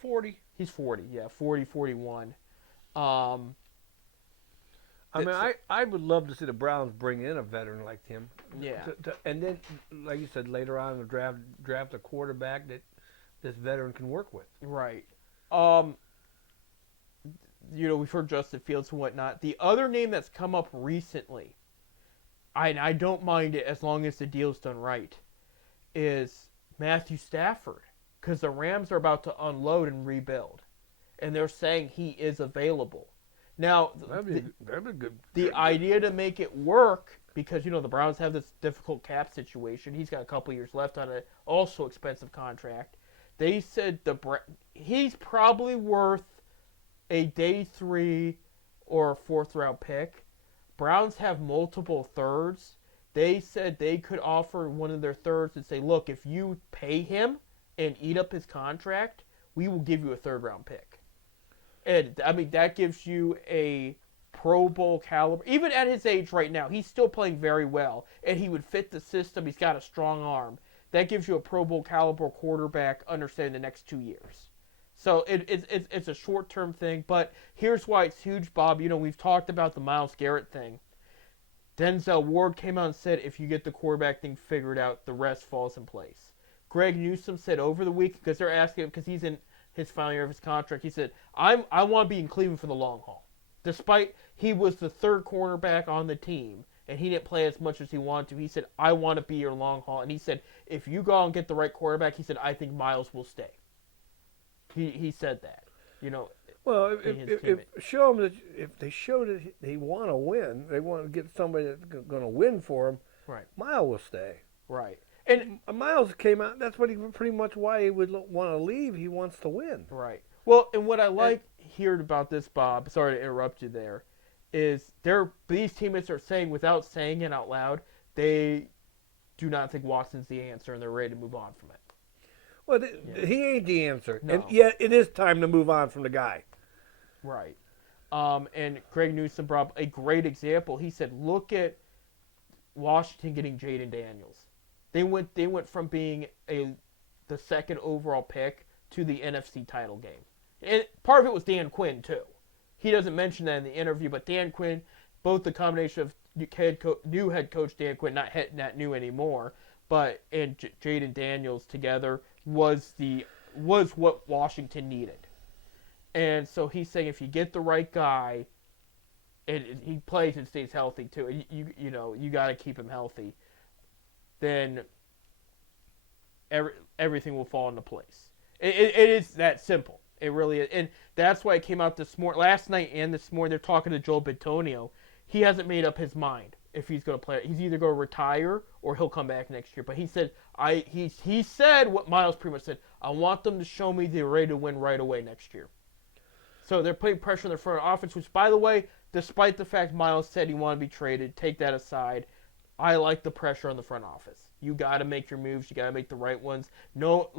40. He's 40, yeah, 40, 41. I would love to see the Browns bring in a veteran like him. Yeah. And then, like you said, later on in the draft a quarterback that this veteran can work with. Right. We've heard Justin Fields and whatnot. The other name that's come up recently, I don't mind it as long as the deal's done right, is Matthew Stafford. Because the Rams are about to unload and rebuild. And they're saying he is available. Now, that'd be good. The idea to make it work, because, the Browns have this difficult cap situation. He's got a couple years left on an also expensive contract. They said he's probably worth a day 3 or a 4th round pick. Browns have multiple thirds. They said they could offer one of their thirds and say, look, if you pay him and eat up his contract, we will give you a 3rd round pick. And, I mean, that gives you a Pro Bowl caliber. Even at his age right now, he's still playing very well. And he would fit the system. He's got a strong arm. That gives you a Pro Bowl caliber quarterback, understanding the next 2 years. So it's a short-term thing. But here's why it's huge, Bob. We've talked about the Myles Garrett thing. Denzel Ward came out and said, if you get the quarterback thing figured out, the rest falls in place. Greg Newsome said over the week, because they're asking him, because he's in his final year of his contract, he said, I want to be in Cleveland for the long haul. Despite he was the third cornerback on the team, and he didn't play as much as he wanted to, he said, I want to be your long haul. And he said, if you go out and get the right quarterback, he said, I think Miles will stay. He said that. Well, if show them that if they show that they want to win, they want to get somebody that's going to win for them. Right. Miles will stay. Right. And Miles came out. That's what he pretty much why he would want to leave. He wants to win. Right. Well, and what I like hearing about this, Bob, sorry to interrupt you there, is these teammates are saying, without saying it out loud, they do not think Watson's the answer, and they're ready to move on from it. Well, he ain't the answer. No. And yet it is time to move on from the guy. Right. And Greg Newsome brought up a great example. He said, look at Washington getting Jaden Daniels. They went from being the second overall pick to the NFC title game. And part of it was Dan Quinn, too. He doesn't mention that in the interview, but Dan Quinn, both the combination of new head coach Dan Quinn, not new anymore, and Jaden Daniels together was what Washington needed. And so he's saying if you get the right guy, and he plays and stays healthy too, you got to keep him healthy, then everything will fall into place. It is that simple. It really is. And that's why it came out last night and this morning. They're talking to Joe Bitonio. He hasn't made up his mind if he's going to play. He's either going to retire or he'll come back next year. But he said, he said what Miles pretty much said. I want them to show me they're ready to win right away next year. So they're putting pressure on their front offense, which, by the way, despite the fact Miles said he wanted to be traded, take that aside, I like the pressure on the front office. You got to make your moves. You got to make the right ones. No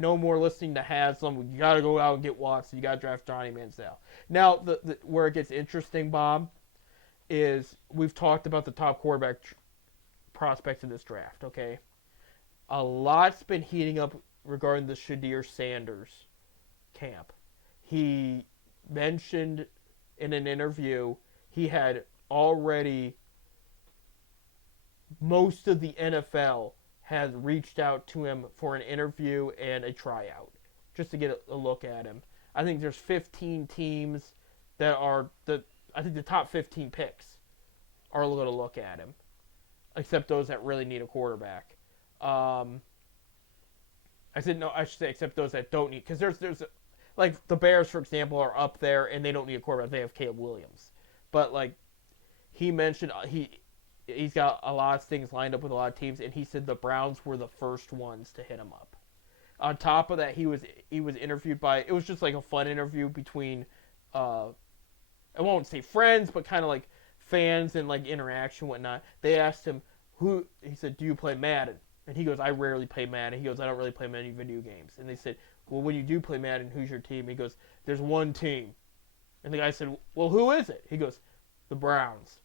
more listening to Haslam. You got to go out and get Watson. You got to draft Johnny Manziel. Now, where it gets interesting, Bob, is we've talked about the top quarterback prospects in this draft, okay? A lot's been heating up regarding the Shadir Sanders camp. He mentioned in an interview he had already, most of the NFL has reached out to him for an interview and a tryout just to get a look at him. I think there's 15 teams that are I think the top 15 picks are going to look at him, except those that really need a quarterback. I should say except those that don't need, because there's like the Bears, for example, are up there and they don't need a quarterback. They have Caleb Williams. But like he mentioned, he's got a lot of things lined up with a lot of teams, and he said the Browns were the first ones to hit him up. On top of that, he was interviewed by, it was just like a fun interview between, I won't say friends, but kind of like fans and like interaction and whatnot. They asked him, he said, do you play Madden? And he goes, I rarely play Madden. He goes, I don't really play many video games. And they said, well, when you do play Madden, who's your team? He goes, there's one team. And the guy said, well, who is it? He goes, the Browns.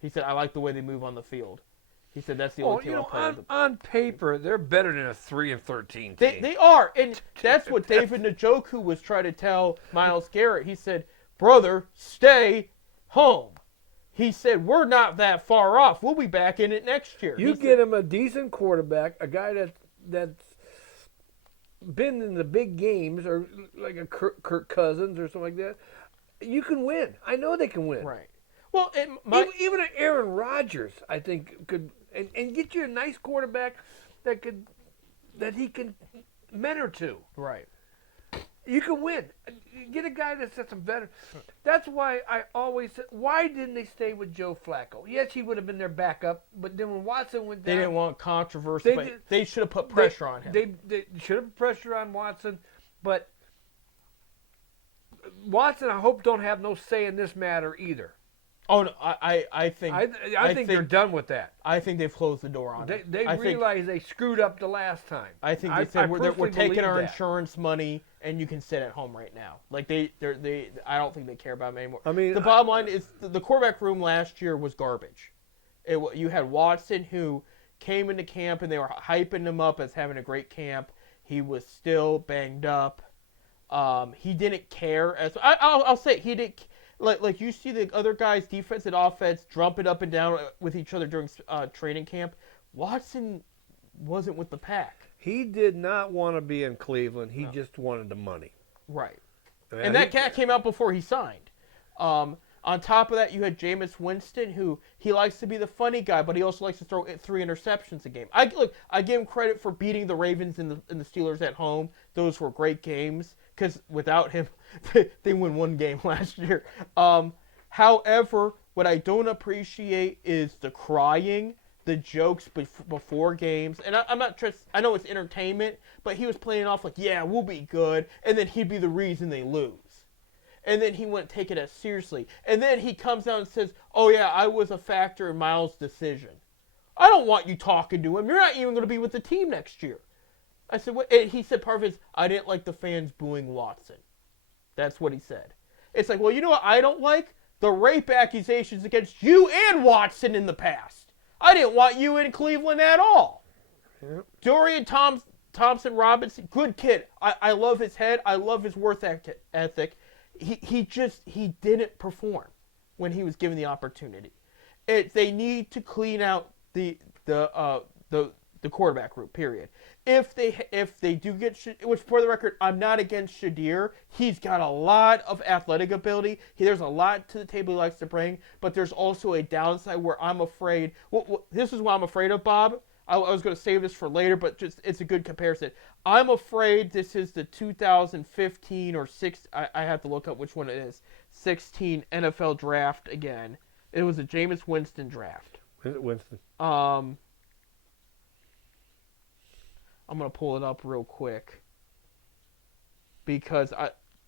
He said, I like the way they move on the field. He said, that's the only team I play. On paper, they're better than a 3-13 team. They are. And that's what David Njoku was trying to tell Myles Garrett. He said, brother, stay home. He said, we're not that far off. We'll be back in it next year. You get him a decent quarterback, a guy that's been in the big games, or like a Kirk Cousins or something like that. You can win. I know they can win. Right. Well, even an Aaron Rodgers, I think, could and get you a nice quarterback that he can mentor to. Right. You can win. Get a guy that's some veteran. That's why I always said, why didn't they stay with Joe Flacco? Yes, he would have been their backup, but then when Watson went down, they didn't want controversy. They should have put pressure on him. They should have put pressure on Watson, but Watson, I hope, don't have no say in this matter either. Oh no, I think they're done with that. I think they've closed the door on it. They realized they screwed up the last time. I think they said we're taking our insurance money and you can sit at home right now. Like they I don't think they care about him anymore. I mean, the bottom line is the quarterback room last year was garbage. You had Watson, who came into camp and they were hyping him up as having a great camp. He was still banged up. He didn't care as I'll say he didn't. Like you see the other guys, defense and offense, jumping up and down with each other during training camp. Watson wasn't with the pack. He did not want to be in Cleveland. He just wanted the money. Right. And that cat came out before he signed. On top of that, you had Jameis Winston, who he likes to be the funny guy, but he also likes to throw 3 interceptions a game. I give him credit for beating the Ravens and the Steelers at home. Those were great games because without him, they win 1 game last year. However, what I don't appreciate is the crying, the jokes before games, and I'm not just. I know it's entertainment, but he was playing off like, yeah, we'll be good, and then he'd be the reason they lose. And then he wouldn't take it as seriously. And then he comes out and says, oh, yeah, I was a factor in Miles' decision. I don't want you talking to him. You're not even going to be with the team next year. I said, what? And he said part of his, I didn't like the fans booing Watson. That's what he said. It's like, well, you know what I don't like? The rape accusations against you and Watson in the past. I didn't want you in Cleveland at all. Yep. Dorian Thompson Robinson, good kid. I love his head. I love his work ethic. He didn't perform when he was given the opportunity. They need to clean out the quarterback group. Period. If they do get, which for the record, I'm not against Shadir. He's got a lot of athletic ability. There's a lot to the table he likes to bring, but there's also a downside where I'm afraid. This is what I'm afraid of, Bob. I was going to save this for later, but it's a good comparison. I'm afraid this is the 2015 or 6. I have to look up which one it is. 16 NFL draft again. It was a Jameis Winston draft. Winston. I'm going to pull it up real quick because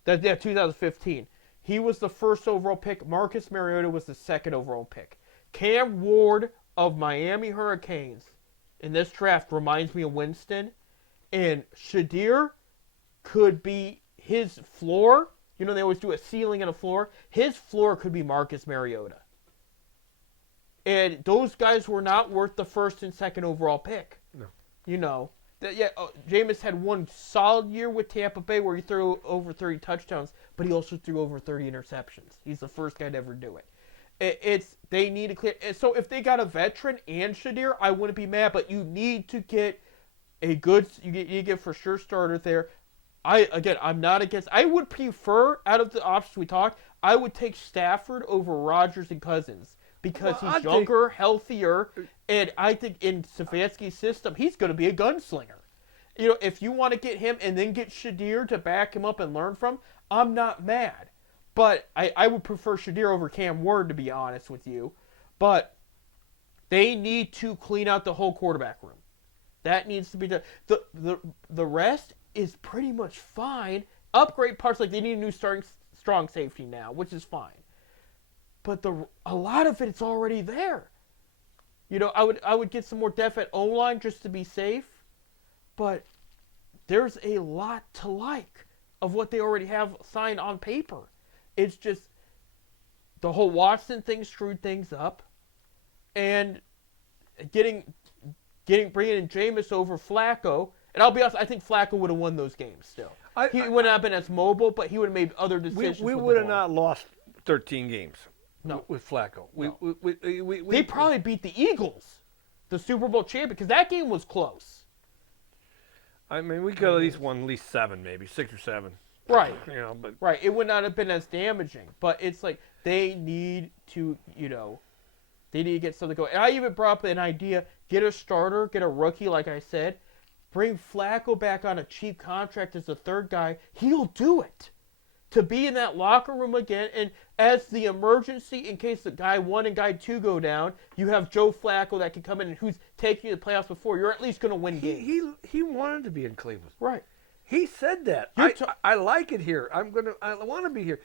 2015. He was the first overall pick. Marcus Mariota was the second overall pick. Cam Ward of Miami Hurricanes in this draft reminds me of Winston, and Shadir could be his floor. You know, they always do a ceiling and a floor. His floor could be Marcus Mariota. And those guys were not worth the first and second overall pick. No. You know. Jameis had 1 solid year with Tampa Bay where he threw over 30 touchdowns, but he also threw over 30 interceptions. He's the first guy to ever do it. They need to clear. So if they got a veteran and Shadir, I wouldn't be mad. But you need to get a good. You get for sure starter there. I'm not against. I would prefer out of the options we talked. I would take Stafford over Rodgers and Cousins because he's younger, healthier, and I think in Stefanski's system he's going to be a gunslinger. You know, if you want to get him and then get Shadir to back him up and learn from, I'm not mad. But I would prefer Shadir over Cam Ward, to be honest with you. But they need to clean out the whole quarterback room. That needs to be done. The rest is pretty much fine. Upgrade parts, like they need a new strong safety now, which is fine. But a lot of it's already there. You know, I would get some more depth at O-line just to be safe. But there's a lot to like of what they already have signed on paper. It's just the whole Watson thing screwed things up, and bringing in Jameis over Flacco. And I'll be honest, I think Flacco would have won those games still. He would not have been as mobile, but he would have made other decisions. We would have not lost 13 games. No. With Flacco. No. They probably beat the Eagles, the Super Bowl champion, because that game was close. I mean, we could have at least won 7, maybe 6 or 7. Right. You know, but right. It would not have been as damaging. But it's like they need to, they need to get something going. And I even brought up an idea, get a starter, get a rookie, like I said. Bring Flacco back on a cheap contract as the third guy. He'll do it. To be in that locker room again, and as the emergency, in case the guy 1 and guy 2 go down, you have Joe Flacco that can come in and who's taken you to the playoffs before. You're at least going to win games. He wanted to be in Cleveland. Right. He said that. I like it here. I want to be here.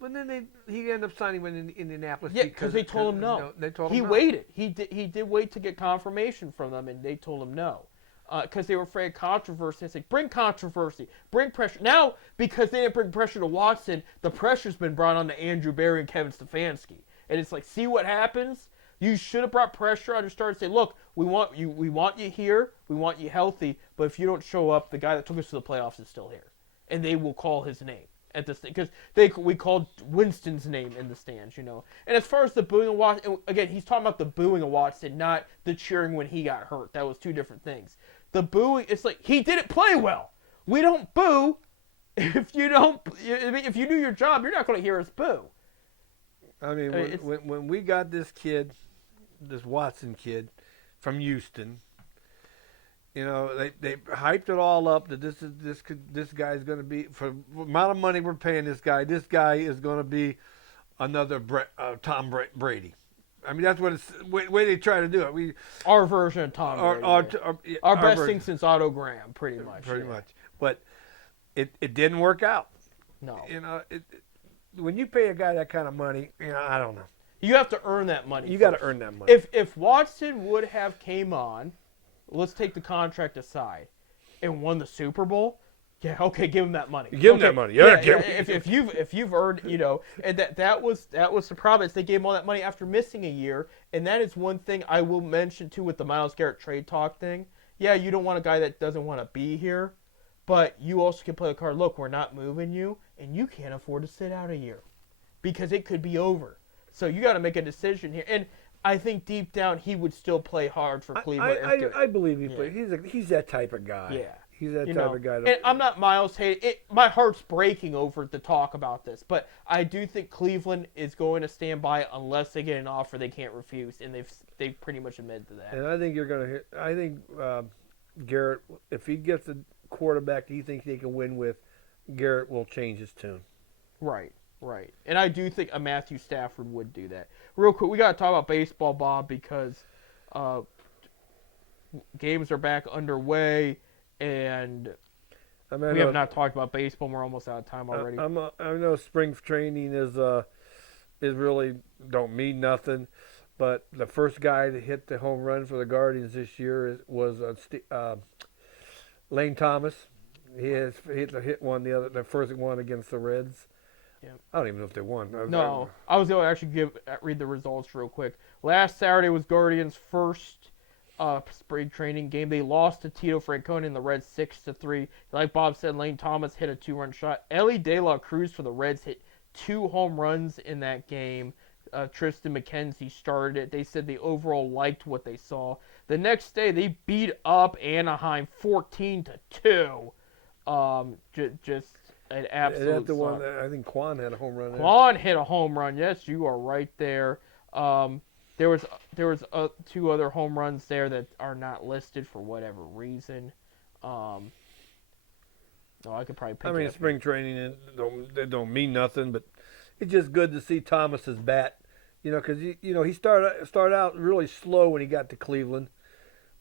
But then he ended up signing with Indianapolis. Yeah, because they told him no. They told him he no. waited. He did wait to get confirmation from them, and they told him no. Because they were afraid of controversy. They said, bring controversy. Bring pressure. Now, because they didn't bring pressure to Watson, the pressure's been brought on to Andrew Berry and Kevin Stefanski. And it's like, see what happens? You should have brought pressure on your starter and say, look, we want you here. We want you healthy. But if you don't show up, the guy that took us to the playoffs is still here. And they will call his name at this thing. Because we called Winston's name in the stands, And as far as the booing of Watson, again, he's talking about the booing of Watson, not the cheering when he got hurt. That was two different things. The booing, it's like, he didn't play well. We don't boo if you do your job, you're not going to hear us boo. I mean, when we got this kid, this Watson kid from Houston, you know, they hyped it all up that this guy's going to be, for the amount of money we're paying this guy is going to be another Tom Brady. I mean, that's what it's way they try to do it. Our version of Tom Brady. Our best thing since Otto Graham, pretty much. Pretty much. But it didn't work out. No. You know, when you pay a guy that kind of money, you know, I don't know. You have to earn that money. You got to earn that money. If Watson would have came on, let's take the contract aside, and won the Super Bowl, yeah, okay, give him that money. Give him that money. Yeah. If you've earned, you know, and that was the problem is they gave him all that money after missing a year, and that is one thing I will mention too with the Myles Garrett trade talk thing. Yeah, you don't want a guy that doesn't want to be here, but you also can play the card. Look, we're not moving you, and you can't afford to sit out a year, because it could be over. So you got to make a decision here, and I think deep down he would still play hard for Cleveland. I believe he plays. He's that type of guy. Yeah. He's that type of guy. And I'm not Miles hate. My heart's breaking over the talk about this, but I do think Cleveland is going to stand by unless they get an offer they can't refuse, and they've pretty much admitted to that. And I think you're going to hit. I think Garrett, if he gets a quarterback he thinks he can win with, Garrett will change his tune. Right. And I do think a Matthew Stafford would do that. Real quick, we got to talk about baseball, Bob, because games are back underway. And we have not talked about baseball. We're almost out of time already. I know spring training is really don't mean nothing, but the first guy to hit the home run for the Guardians this year was Lane Thomas. He hit one the first one against the Reds. Yeah. I don't even know if they won. I was going to actually read the results real quick. Last Saturday was Guardians' first spring training game. They lost to Tito Francona and the Reds 6-3. Like Bob said, Lane Thomas hit a 2-run shot. Ellie De La Cruz for the Reds hit 2 home runs in that game. Tristan McKenzie started it. They said they overall liked what they saw. The next day, they beat up Anaheim 14-2. Just an absolute. That's the one. I think Quan had a home run. Quan hit a home run. Yes, you are right there. There was 2 other home runs there that are not listed for whatever reason. I could probably pick it up. Spring training they don't mean nothing, but it's just good to see Thomas's bat. You know, because he started out really slow when he got to Cleveland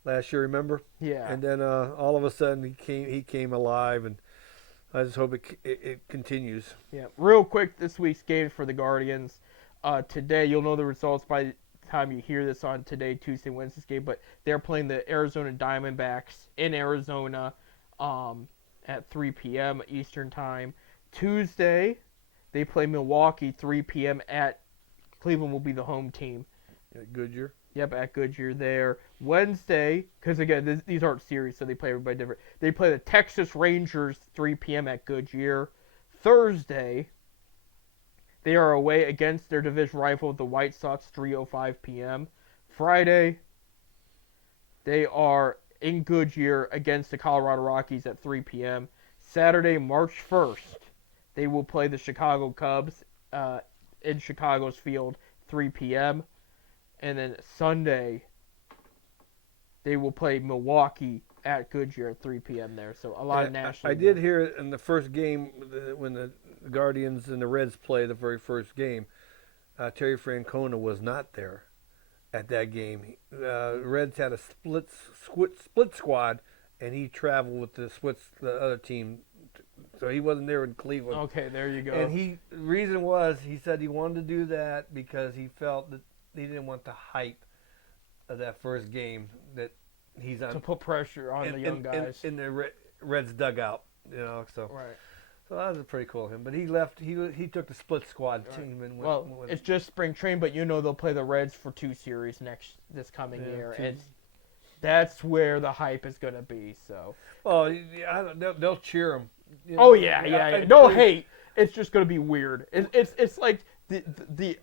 last year. Remember? Yeah. And then all of a sudden he came alive, and I just hope it continues. Yeah. Real quick, this week's games for the Guardians. Today, you'll know the results by the time you hear this on today, Tuesday, Wednesday's game, but they're playing the Arizona Diamondbacks in Arizona at 3 p.m. Eastern Time. Tuesday, they play Milwaukee 3 p.m. at Cleveland will be the home team. At Goodyear? Yep, at Goodyear there. Wednesday, because again, these aren't series, so they play everybody different. They play the Texas Rangers 3 p.m. at Goodyear. Thursday, they are away against their division rival, the White Sox, 3:05 p.m. Friday, they are in Goodyear against the Colorado Rockies at 3 p.m. Saturday, March 1st, they will play the Chicago Cubs in Chicago's field, 3 p.m. And then Sunday, they will play Milwaukee at Goodyear at 3 p.m. there. So a lot of national. I did hear in the first game when the Guardians and the Reds play the very first game, Terry Francona was not there at that game. Reds had a split squad, and he traveled with the other team, so he wasn't there in Cleveland. Okay, there you go. And the reason was he said he wanted to do that because he felt that he didn't want the hype of that first game that he's on to put pressure on the young guys in the Reds dugout, So right. So that was pretty cool of him. But he left. He took the split squad team and went. It's just spring train, but they'll play the Reds for 2 series this coming year. That's where the hype is going to be. So. Oh, they'll cheer him. Yeah. No hate. It's just going to be weird. It's like the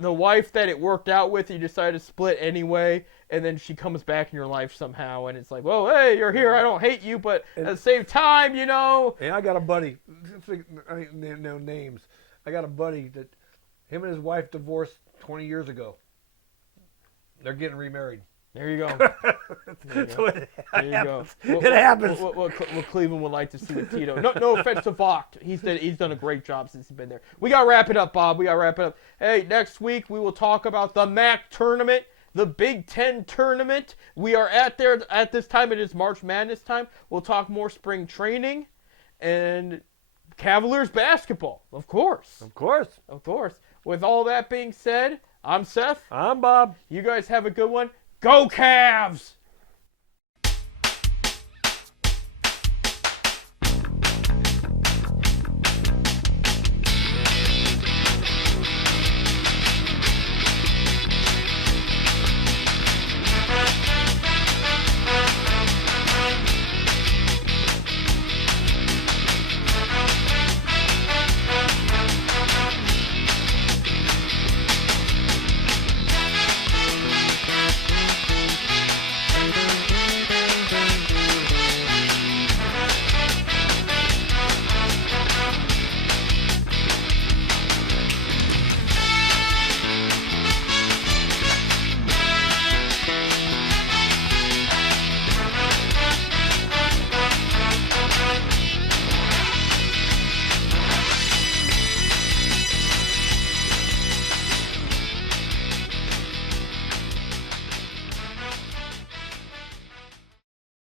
wife that it worked out with, you decided to split anyway, and then she comes back in your life somehow, and it's like, well, hey, you're here. I don't hate you, but at the same time, Hey, I got a buddy. I no names. I got a buddy that Him and his wife divorced 20 years ago. They're getting remarried. There you go. So it There you go. happens. It happens. What Cleveland would like to see with Tito. No offense to Vogt. He's done a great job since he's been there. We got to wrap it up, Bob. We got to wrap it up. Hey, next week we will talk about the MAC tournament, the Big Ten tournament. We are at this time. It is March Madness time. We'll talk more spring training and Cavaliers basketball, of course. Of course. Of course. With all that being said, I'm Seth. I'm Bob. You guys have a good one. Go Cavs!